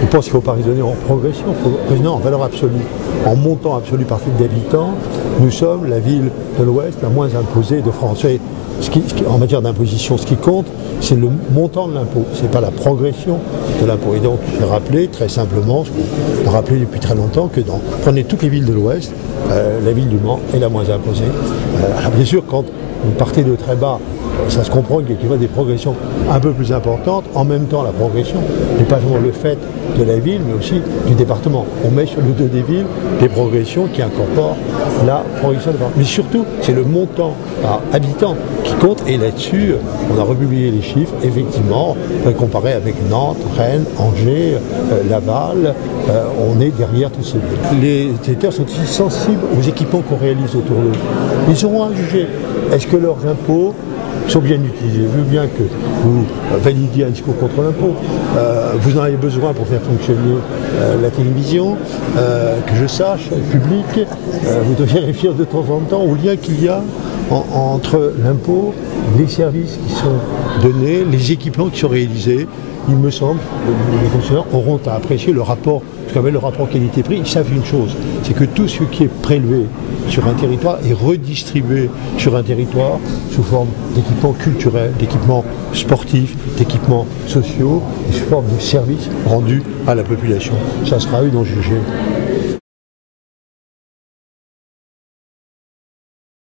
Je pense qu'il ne faut pas raisonner en progression, il faut raisonner en valeur absolue. En montant absolu par type d'habitants, nous sommes la ville de l'Ouest la moins imposée de France. Et en matière d'imposition, ce qui compte, c'est le montant de l'impôt, ce n'est pas la progression de l'impôt. Et donc, j'ai rappelé très simplement, ce qu'on a rappelé depuis très longtemps, que prenez toutes les villes de l'Ouest, la ville du Mans est la moins imposée. Alors bien sûr, quand vous partez de très bas, ça se comprend qu'il y a des progressions un peu plus importantes. En même temps, la progression n'est pas seulement le fait de la ville, mais aussi du département. On met sur le dos des villes des progressions qui incorporent la progression du département. Mais surtout, c'est le montant par habitant qui compte. Et là-dessus, on a republié les chiffres. Effectivement, on peut comparer avec Nantes, Rennes, Angers, Laval. On est derrière tous ces villes. Les éditeurs sont aussi sensibles aux équipements qu'on réalise autour d'eux. Ils auront à juger. Est-ce que leurs impôts sont bien utilisés? Je veux bien que vous validiez un discours contre l'impôt. Vous en avez besoin pour faire fonctionner la télévision, que je sache, le public. Vous devez réfléchir de temps en temps au lien qu'il y a entre l'impôt, les services qui sont donnés, les équipements qui sont réalisés. Il me semble que les fonctionnaires auront à apprécier le rapport, ce qu'on appelle le rapport qualité-prix. Ils savent une chose, c'est que tout ce qui est prélevé sur un territoire est redistribué sur un territoire sous forme d'équipements culturels, d'équipements sportifs, d'équipements sociaux et sous forme de services rendus à la population. Ça sera à eux d'en juger.